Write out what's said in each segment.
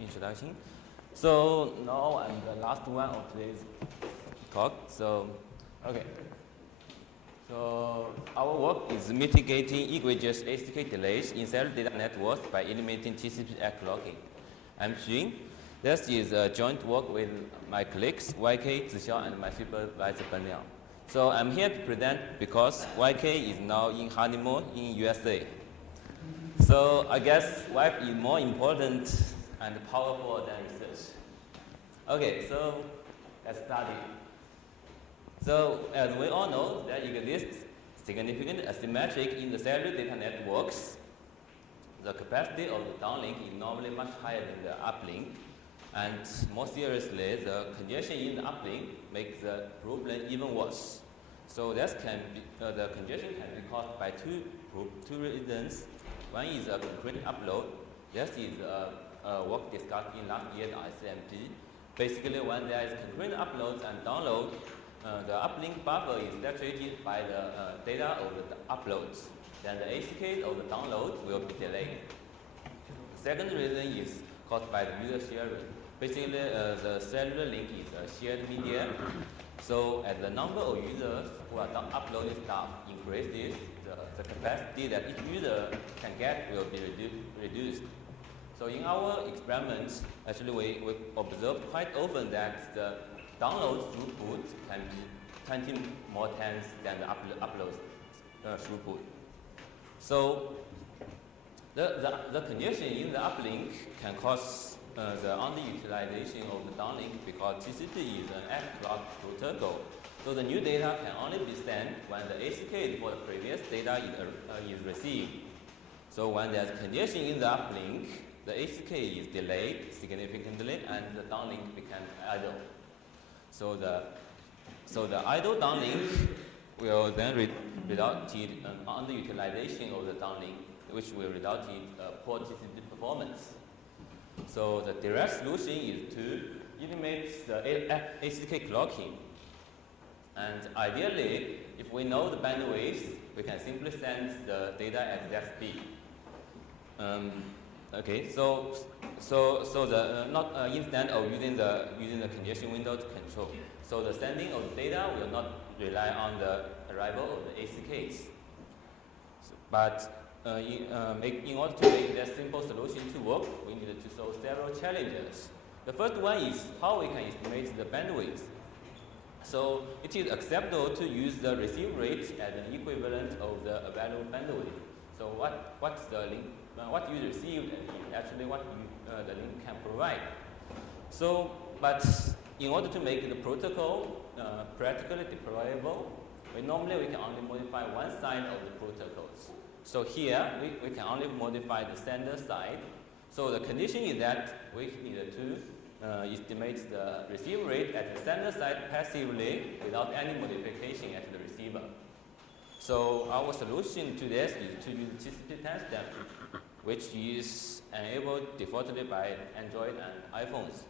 introduction. So now I'm the last one of today's talk. Okay. So our work is mitigating egregious ACK delays in cellular data networks by eliminating TCP ACK locking. I'm Xun. This is a joint work with my colleagues YK, Zixiao, and my supervisor Ben Liang. So I'm here to present because YK is now in honeymoon in USA. So I guess wife is more important and powerful than research. Okay, so let's start it. So as we all know, there exists significant asymmetry in the cellular data networks. The capacity of the downlink is normally much higher than the uplink. And more seriously, the congestion in the uplink makes the problem even worse. So this the congestion can be caused by two reasons. One is a concurrent upload. This is work discussed in last year's ICMP. Basically, when there is concurrent uploads and downloads, the uplink buffer is saturated by the data of the uploads. Then the ACK of the downloads will be delayed. The second reason is caused by the user sharing. Basically, the cellular link is a shared media. So as the number of users who are uploading stuff increases, the capacity that each user can get will be reduced. So in our experiments, actually we observed quite often that the download throughput can be 20 more times than the upload throughput. So the congestion in the uplink can cause the underutilization of the downlink because TCP is an ACK protocol. So the new data can only be sent when the ACK for the previous data is received. So when there's congestion in the uplink, the ACK is delayed significantly and the downlink becomes idle. So the idle downlink will then result in an underutilization of the downlink, which will result in poor TCP performance. So the direct solution is to eliminate the ACK clocking. And ideally, if we know the bandwidth, we can simply send the data at that speed. Okay, so instead of using the congestion window to control, so the sending of the data will not rely on the arrival of the ACKs. But in order to make that simple solution to work, we need to solve several challenges. The first one is how we can estimate the bandwidth. So it is acceptable to use the receive rate as an equivalent of the available bandwidth. So what's the link? What you received is actually what the link can provide. So, but in order to make the protocol practically deployable, we can only modify one side of the protocols. So here we can only modify the sender side. So the condition is that we need to estimate the receive rate at the sender side passively without any modification at the receiver. So our solution to this is to use TCP timestamp, which is enabled defaultly by Android and iPhones.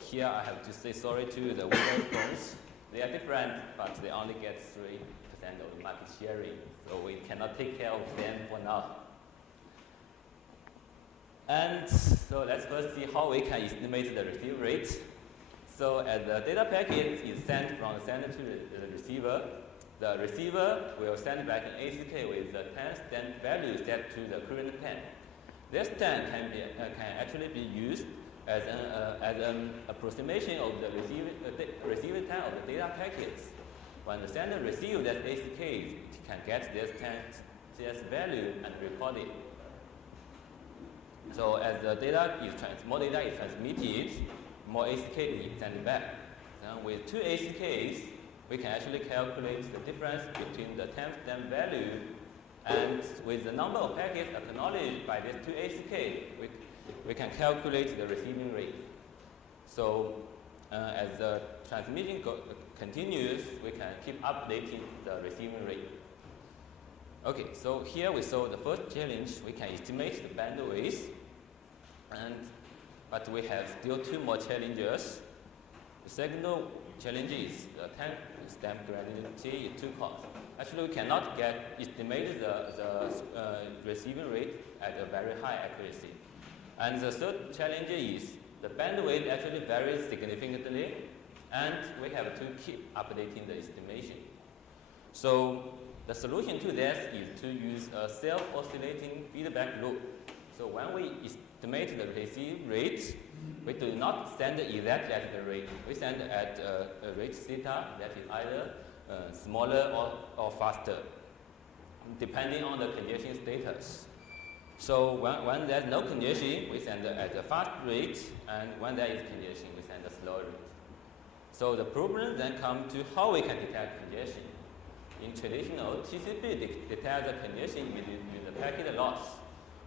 Here I have to say sorry to the Windows phones. They are different, but they only get 3% of the market sharing, so we cannot take care of them for now. And so let's first see how we can estimate the receive rate. So as the data packet is sent from the sender to the receiver will send back an ACK with the timestamp value set to the current time. This time can actually be used as an approximation of the receiving time of the data packets. When the sender receives that ACK, it can get this value and record it. So as the more data is transmitted, more ACK is sent back. With two ACKs, we can actually calculate the difference between the timestamp value and with the number of packets acknowledged by these two ACK, we can calculate the receiving rate. So as the transmission continues, we can keep updating the receiving rate. Okay, so here we saw the first challenge. We can estimate the bandwidth, but we have still two more challenges. The second challenge is the timestamp granularity is too cost. Actually, we cannot estimate the receiving rate at a very high accuracy. And the third challenge is the bandwidth actually varies significantly, and we have to keep updating the estimation. So the solution to this is to use a self-oscillating feedback loop. So when we estimate the receive rate, we do not send exactly at the rate. We send at a rate theta that is either smaller or faster, depending on the congestion status. So when there's no congestion, we send at a fast rate, and when there is congestion, we send a slow rate. So the problem then comes to how we can detect congestion. In traditional TCP detect the congestion with the packet loss.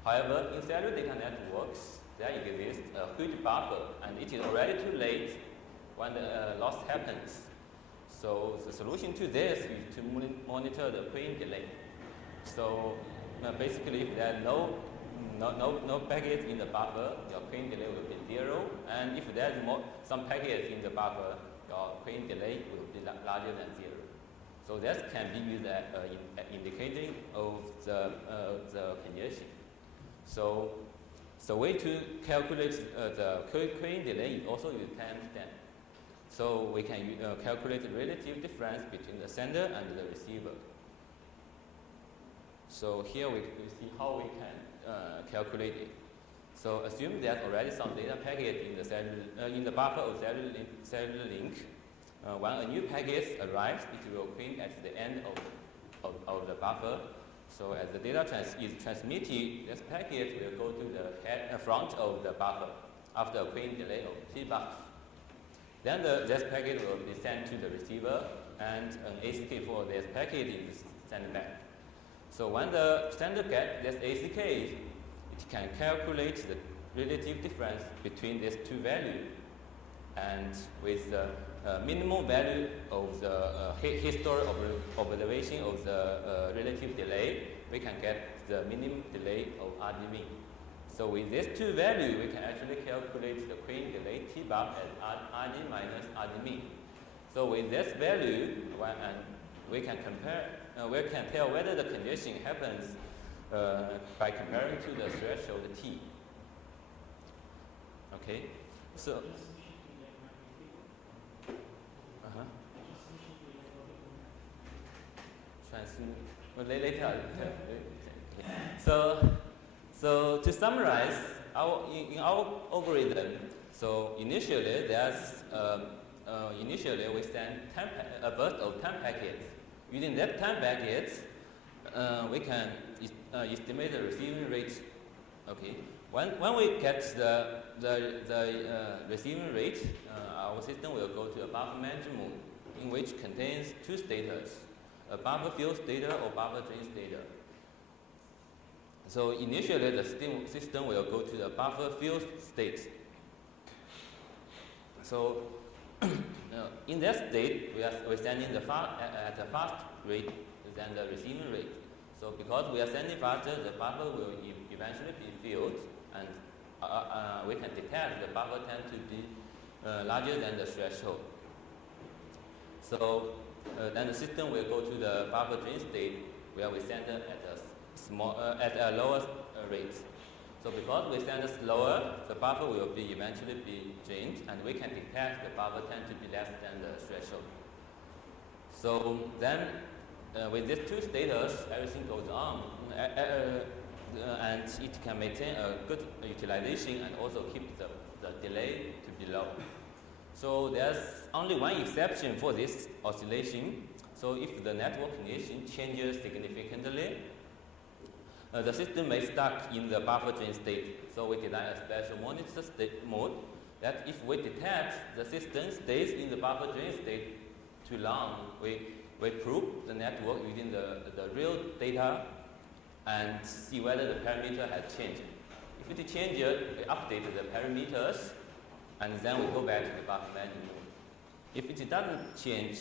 However, in cellular data networks, there exists a huge buffer, and it is already too late when the loss happens. So the solution to this is to monitor the queuing delay. So basically, if there are no packets in the buffer, your queuing delay will be 0. And if there's some packets in the buffer, your queuing delay will be larger than 0. So this can be used as indicating of the congestion. So way to calculate the queuing delay is also use timestamp. So we can calculate the relative difference between the sender and the receiver. So here we see how we can calculate it. So assume there's already some data packet in the buffer of cellular link. When a new packet arrives, it will queue at the end of the buffer. So as the data is transmitted, this packet will go to the front of the buffer after a queuing delay of T-buff. Then this packet will be sent to the receiver, and an ACK for this packet is sent back. So when the sender gets this ACK, it can calculate the relative difference between these two values. And with the minimum value of the historical observation of the relative delay, we can get the minimum delay of RD mean. So with these two values, we can actually calculate the queuing delay T-bar as RD minus RD mean. So with this value, we can compare. We can tell whether the congestion happens by comparing to the threshold T. Okay, so. Later. So to summarize, in our algorithm, so initially we send a burst of 10 packets. Using that 10 packets, we can estimate the receiving rate. Okay. When we get the receiving rate, our system will go to a buffer management mode, in which contains two status: a buffer field state or buffer drain state. So initially, the system will go to the buffer field state. So in that state, we're sending at a fast rate than the receiving rate. So because we are sending faster, the buffer will eventually be filled, and we can detect the buffer tend to be larger than the threshold. So then the system will go to the buffer drain state, where we send at a lower rate. So because we send slower, the buffer will eventually be drained, and we can detect the buffer tend to be less than the threshold. So then, with these two status, everything goes on, and it can maintain a good utilization and also keep the delay to be low. So there's only one exception for this oscillation. So if the network condition changes significantly, the system may stuck in the buffer drain state. So we design a special monitor state mode that if we detect the system stays in the buffer drain state too long, we probe the network using the real data and see whether the parameter has changed. If it changes, we update the parameters, and then we go back to the buffer management mode. If it doesn't change,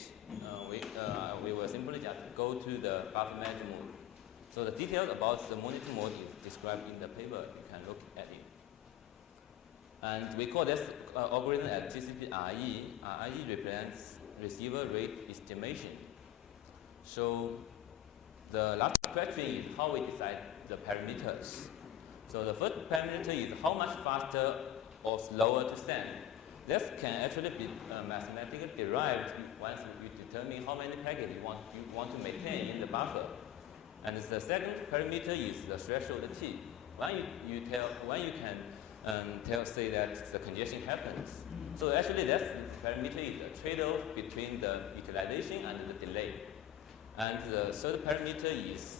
we will simply just go to the buffer management mode. So the details about the monitor mode is described in the paper. You can look at it. And we call this algorithm as TCP RE. RE represents receiver rate estimation. So the last question is how we decide the parameters. So the first parameter is how much faster or slower to send. This can actually be mathematically derived once you determine how many packets you want to maintain in the buffer. And the second parameter is the threshold T. When you can say that the congestion happens. So actually that parameter is a trade-off between the utilization and the delay. And the third parameter is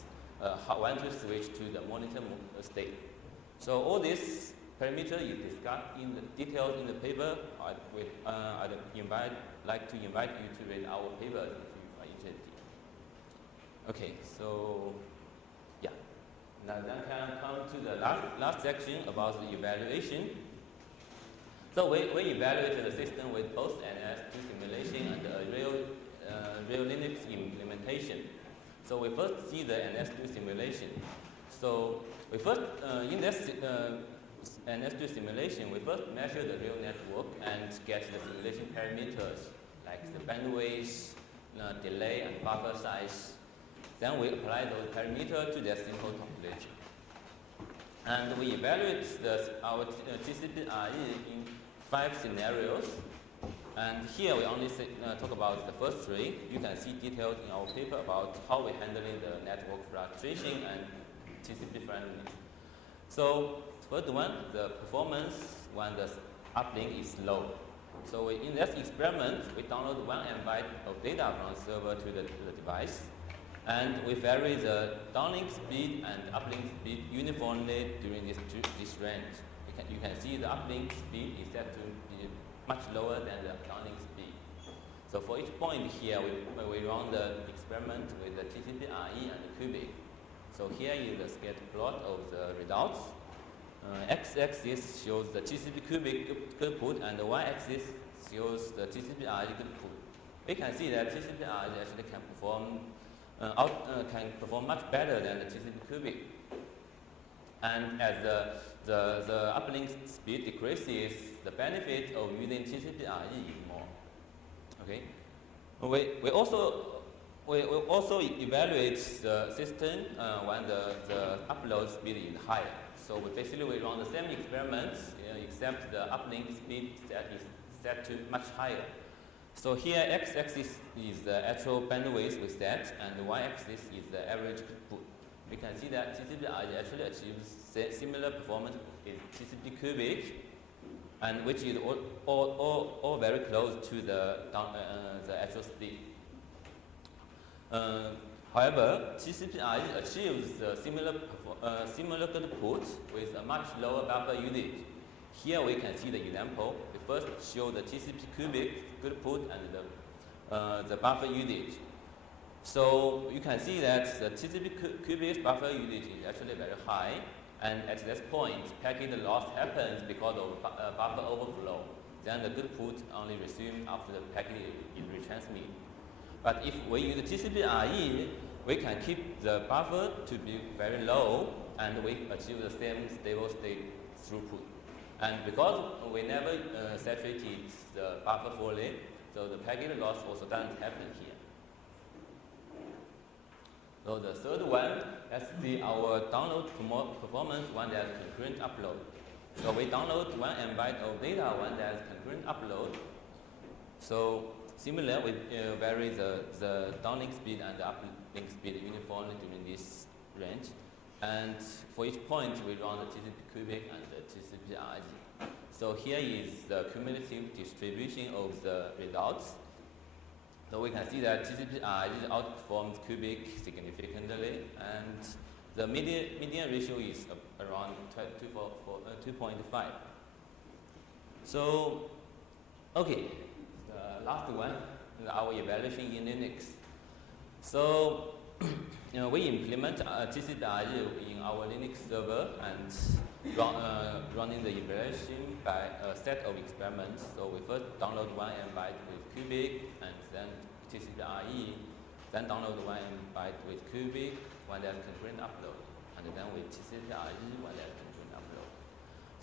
when to switch to the monitor state. So all this parameter is discussed in the details in the paper. I'd like to invite you to read our paper if you are interested. Okay, so yeah. Now then can come to the last section about the evaluation. So we evaluated the system with both NS2 simulation and a real Linux implementation. So we first see the NS2 simulation. So we first, in this NS2 simulation, we first measure the real network and get the simulation parameters like the bandwidth, delay, and buffer size. Then we apply those parameters to the simple calculation. And we evaluate our TCP/RE in 5 scenarios. And here we only talk about the first 3. You can see details in our paper about how we're handling the network fluctuation and TCP friendliness. So first one, the performance when the uplink is low. So in this experiment, we download 1 MB of data from server to the device. And we vary the downlink speed and uplink speed uniformly during this range. You can see the uplink speed is set to be much lower than the downlink speed. So for each point here, we run the experiment with the TCP/RE and the cubic. So here is the scatter plot of the results. X-axis shows the TCP cubic output, and the Y-axis shows the TCP/RE output. We can see that TCP/RE actually can perform much better than the TCP cubic. And as the uplink speed decreases, the benefit of using TCP/RE is more. Okay. We also evaluate the system when the upload speed is higher. So we run the same experiments, except the uplink speed is set to much higher. So here x-axis is the actual bandwidth we set, and the y-axis is the average output. We can see that TCP/RE actually achieves similar performance in TCP cubic, and which is all very close to the actual speed. However, TCP/RE achieves similar output with a much lower buffer usage. Here we can see the example. We first show the TCP cubic output and the buffer usage. So you can see that the TCP cubic buffer usage is actually very high, and at this point, packet loss happens because of buffer overflow. Then the output only resumes after the packet is retransmitted. But if we use the TCP/RE, we can keep the buffer to be very low, and we achieve the same stable state throughput. And because we never saturated the buffer fully, so the packet loss also doesn't happen here. So the third one, let's see our download performance when there's concurrent upload. So we download 1 MB of data when there's concurrent upload. So similar, we vary the downlink speed and the uplink speed uniformly during this range. And for each point, we run the TCP cubic and the TCP/RE. So here is the cumulative distribution of the results. So we can see that TCP/RE outperforms cubic significantly, and the median ratio is around 2.5. So, okay, the last one, our evaluation in Linux. So, we implement TCP/RE in our Linux server and running the evaluation by a set of experiments. So we first download 1 MB with cubic, and then TCP/RE, then download 1 MB with cubic when there's concurrent upload, and then with TCP/RE when there's concurrent upload.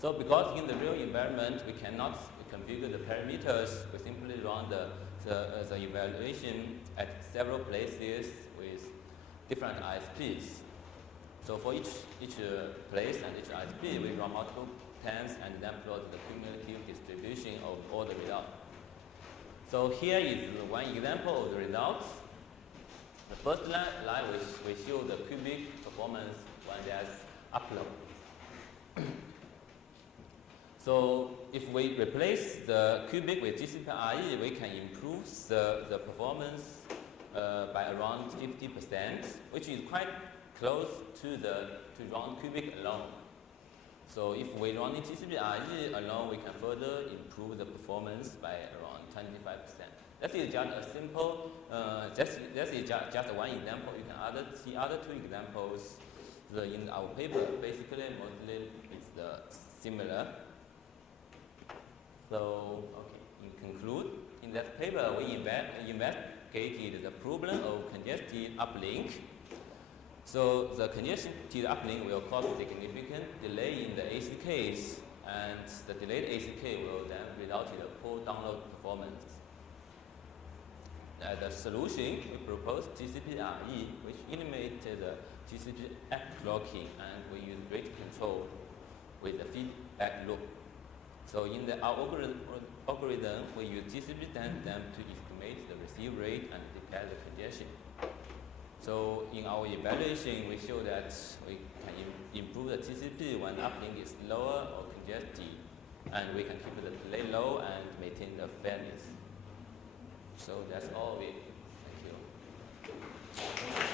So because in the real environment we cannot configure the parameters, we simply run the evaluation at several places with different ISPs. So for each place and each ISP, we run multiple plans and then plot the cumulative distribution of all the results. So here is one example of the results. The first line we show the cubic performance when there's upload. So if we replace the cubic with TCP/RE, we can improve the performance by around 50%, which is quite close to run cubic alone. So if we run in TCP/RE alone, we can further improve the performance by around 25%. That is just a simple, that is just one example. You can see other two examples in our paper. Basically, mostly it's similar. So, okay, in conclude, in that paper, we investigated the problem of congested uplink. So the congested uplink will cause significant delay in the ACKs, and the delayed ACK will then result in a poor download performance. As a solution, we proposed TCP/RE, which eliminated the TCP ACK blocking, and we use rate control with the feedback loop. So in our algorithm, we use TCP timestamp to estimate the receive rate and declare the congestion. So in our evaluation, we show that we can improve the TCP when uplink is lower or congested, and we can keep the delay low and maintain the fairness. So that's all of it. Thank you.